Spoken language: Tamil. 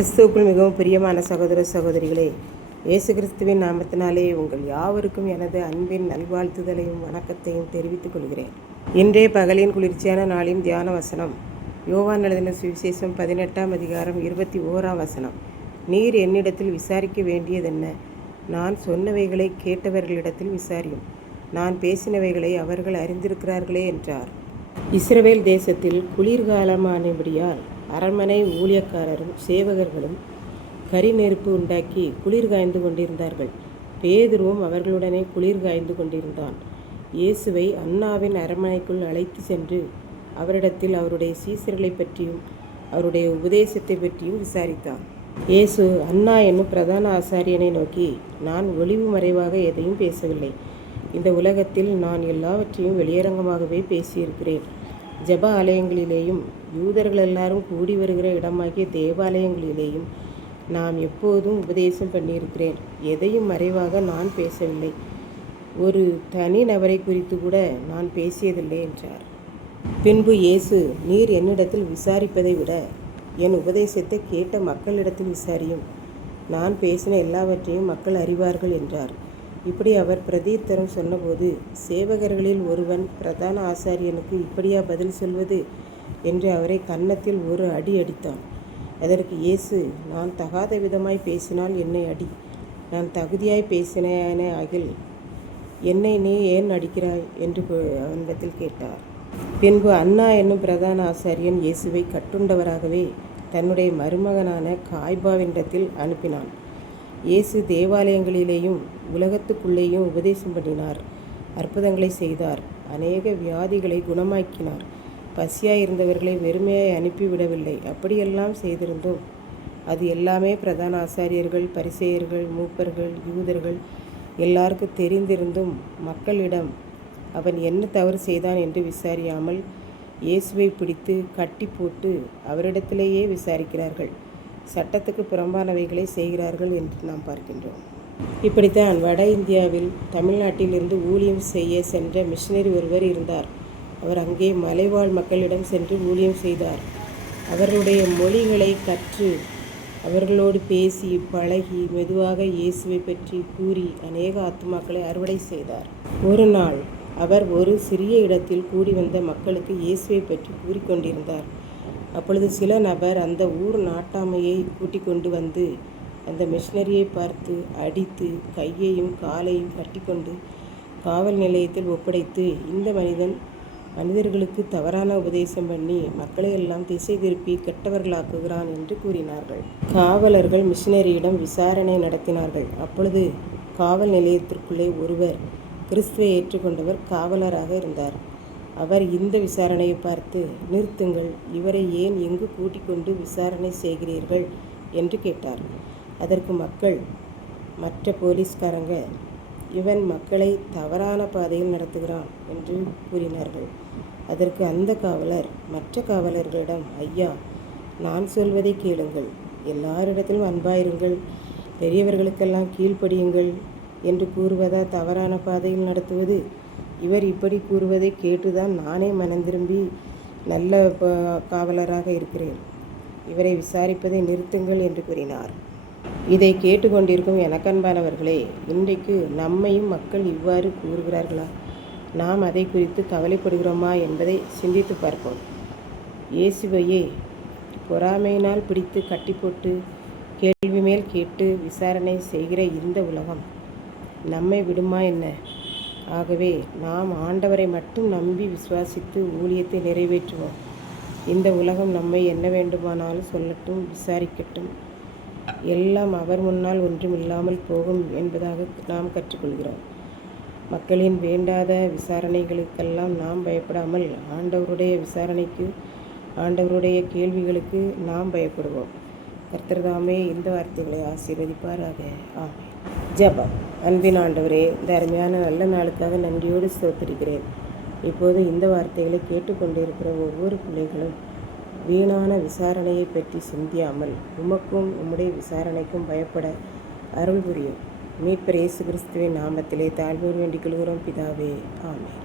கிறிஸ்துவுக்குள் மிகவும் பிரியமான சகோதர சகோதரிகளே, இயேசு கிறிஸ்துவின் நாமத்தினாலே உங்கள் யாவருக்கும் எனது அன்பின் நல்வாழ்த்துதலையும் வணக்கத்தையும் தெரிவித்துக் கொள்கிறேன். இன்றைய பகலின் குளிர்ச்சியான நாளின் தியான வசனம் யோவான் எழுதின சுவிசேஷம் 18ஆம் அதிகாரம் 21ஆம் வசனம். நீர் என்னிடத்தில் விசாரிக்க வேண்டியதென்ன? நான் சொன்னவைகளை கேட்டவர்களிடத்தில் விசாரியும். நான் பேசினவைகளை அவர்கள் அறிந்திருக்கிறார்களே என்றார். இஸ்ரவேல் தேசத்தில் குளிர்காலமானபடியால் அரண்மனை ஊழியக்காரரும் சேவகர்களும் கரி நெருப்பு உண்டாக்கி குளிர் காய்ந்து கொண்டிருந்தார்கள். பேதுருவும் அவர்களுடனே குளிர் காய்ந்து கொண்டிருந்தான். இயேசுவை அன்னாவின் அரண்மனைக்குள் அழைத்து சென்று அவரிடத்தில் அவருடைய சீசர்களை பற்றியும் அவருடைய உபதேசத்தை பற்றியும் விசாரித்தான். இயேசு அன்னா என்னும் பிரதான ஆசாரியனை நோக்கி, நான் ஒளிவு மறைவாக எதையும் பேசவில்லை. இந்த உலகத்தில் நான் எல்லாவற்றையும் வெளியரங்கமாகவே பேசியிருக்கிறேன். ஜெப ஆலயங்களிலேயும் யூதர்கள் எல்லாரும் கூடி வருகிற இடமாகிய தேவாலயங்களிலேயும் நாம் எப்போதும் உபதேசம் பண்ணியிருக்கிறேன். எதையும் மறைவாக நான் பேசவில்லை. ஒரு தனி நபரை குறித்து கூட நான் பேசியதில்லை என்றார். பின்பு இயேசு, நீர் என்னிடத்தில் விசாரிப்பதை விட என் உபதேசத்தை கேட்ட மக்களிடத்தில் விசாரியும். நான் பேசின எல்லாவற்றையும் மக்கள் அறிவார்கள் என்றார். இப்படி அவர் பிரதியுத்தரம் சொன்னபோது, சேவகர்களில் ஒருவன் பிரதான ஆசாரியனுக்கு இப்படியா பதில் சொல்வது என்று அவரை கன்னத்தில் ஒரு அடி அடித்தான். அதற்கு இயேசு, நான் தகாத விதமாய் பேசினால் என்னை அடி. நான் தகுதியாய் பேசினேனே ஆகில் என்னை நீ ஏன் அடிக்கிறாய் என்று அவனிடத்தில் கேட்டார். பின்பு அன்னா என்னும் பிரதான ஆசாரியன் இயேசுவை கட்டுண்டவராகவே தன்னுடைய மருமகனான காய்பாவினிடத்தில் அனுப்பினான். இயேசு தேவாலயங்களிலேயும் உலகத்துக்குள்ளேயும் உபதேசம் பண்ணினார். அற்புதங்களை செய்தார். அநேக வியாதிகளை குணமாக்கினார். பசியாயிருந்தவர்களை வெறுமையாய் அனுப்பிவிடவில்லை. அப்படியெல்லாம் செய்திருந்தோம். அது எல்லாமே பிரதான ஆசாரியர்கள், பரிசேயர்கள், மூப்பர்கள், யூதர்கள் எல்லாருக்கும் தெரிந்திருந்தும் மக்களிடம் அவன் என்ன தவறு செய்தான் என்று விசாரியாமல் இயேசுவை பிடித்து கட்டி போட்டு அவரிடத்திலேயே விசாரிக்கிறார்கள். சட்டத்துக்கு புறம்பானவைகளை செய்கிறார்கள் என்று நாம் பார்க்கின்றோம். இப்படித்தான் வட இந்தியாவில் தமிழ்நாட்டிலிருந்து ஊழியம் செய்ய சென்ற மிஷினரி ஒருவர் இருந்தார். அவர் அங்கே மலைவாழ் மக்களிடம் சென்று ஊழியம் செய்தார். அவர்களுடைய மொழிகளை கற்று அவர்களோடு பேசி பழகி மெதுவாக இயேசுவை பற்றி கூறி அநேக ஆத்துமாக்களை அறுவடை செய்தார். ஒரு நாள் அவர் ஒரு சிறிய இடத்தில் கூடி வந்த மக்களுக்கு இயேசுவை பற்றி கூறிக்கொண்டிருந்தார். அப்பொழுது சில நபர் அந்த ஊர் நாட்டாமையை கூட்டிக் கொண்டு வந்து அந்த மிஷினரியை பார்த்து அடித்து கையையும் காலையும் கட்டிக்கொண்டு காவல் நிலையத்தில் ஒப்படைத்து, இந்த மனிதர்களுக்கு தவறான உபதேசம் பண்ணி மக்களை எல்லாம் திசை திருப்பி கெட்டவர்களாக்குகிறான் என்று கூறினார்கள். காவலர்கள் மிஷினரியிடம் விசாரணை நடத்தினார்கள். அப்பொழுது காவல் நிலையத்திற்குள்ளே ஒருவர் கிறிஸ்துவை ஏற்றுக்கொண்டவர் காவலராக இருந்தார். அவர் இந்த விசாரணையை பார்த்து, நிறுத்துங்கள், இவரை ஏன் எங்கு கூட்டிக் கொண்டு விசாரணை செய்கிறீர்கள் என்று கேட்டார். அதற்கு மக்கள், மற்ற போலீஸ்காரங்க, இவன் மக்களை தவறான பாதையில் நடத்துகிறான் என்று கூறினார்கள். அதற்கு அந்த காவலர் மற்ற காவலர்களிடம், ஐயா, நான் சொல்வதை கேளுங்கள். எல்லாரிடத்திலும் அன்பாயிருங்கள், பெரியவர்களுக்கெல்லாம் கீழ்ப்படியுங்கள் என்று கூறுவதா தவறான பாதையில் நடத்துவது? இவர் இப்படி கூறுவதை கேட்டுதான் நானே மனந்திரும்பி நல்ல காவலராக இருக்கிறேன். இவரை விசாரிப்பதை நிறுத்துங்கள் என்று கூறினார். இதை கேட்டுக்கொண்டிருக்கும் எனக்கன்பானவர்களே, இன்றைக்கு நம்மையும் மக்கள் இவ்வாறு கூறுகிறார்களா? நாம் அதை குறித்து கவலைப்படுகிறோமா என்பதை சிந்தித்து பார்ப்போம். இயேசுவையே பொறாமையினால் பிடித்து கட்டி போட்டு கேள்வி மேல் கேட்டு விசாரணை செய்கிற இந்த உலகம் நம்மை விடுமா என்ன? ஆகவே நாம் ஆண்டவரை மட்டும் நம்பி விசுவாசித்து ஊழியத்தை நிறைவேற்றுவோம். இந்த உலகம் நம்மை என்ன வேண்டுமானாலும் சொல்லட்டும், விசாரிக்கட்டும், எல்லாம் அவர் முன்னால் ஒன்றுமில்லாமல் போகும் என்பதாக நாம் கற்றுக்கொள்கிறோம். மக்களின் வேண்டாத விசாரணைகளுக்கெல்லாம் நாம் பயப்படாமல் ஆண்டவருடைய விசாரணைக்கு, ஆண்டவருடைய கேள்விகளுக்கு நாம் பயப்படுவோம். கர்த்தர் தாமே இந்த வார்த்தைகளை ஆசீர்வதிப்பாராக. ஆமென். ஜெபம். அன்பின் ஆண்டவரே, இந்த அருமையான நல்ல நாளுக்காக நன்றியோடு ஸ்தோத்திரிக்கிறேன். இப்போது இந்த வார்த்தைகளை கேட்டுக்கொண்டிருக்கிற ஒவ்வொரு பிள்ளைகளும் வீணான விசாரணையை பற்றி சிந்தியாமல் உமக்கும் உம்முடைய விசாரணைக்கும் பயப்பட அருள் புரியும். மீட்பர் இயேசு கிறிஸ்துவின் நாமத்திலே தாழ்வோடு வேண்டிக் கொள்கிறோம் பிதாவே. ஆமென்.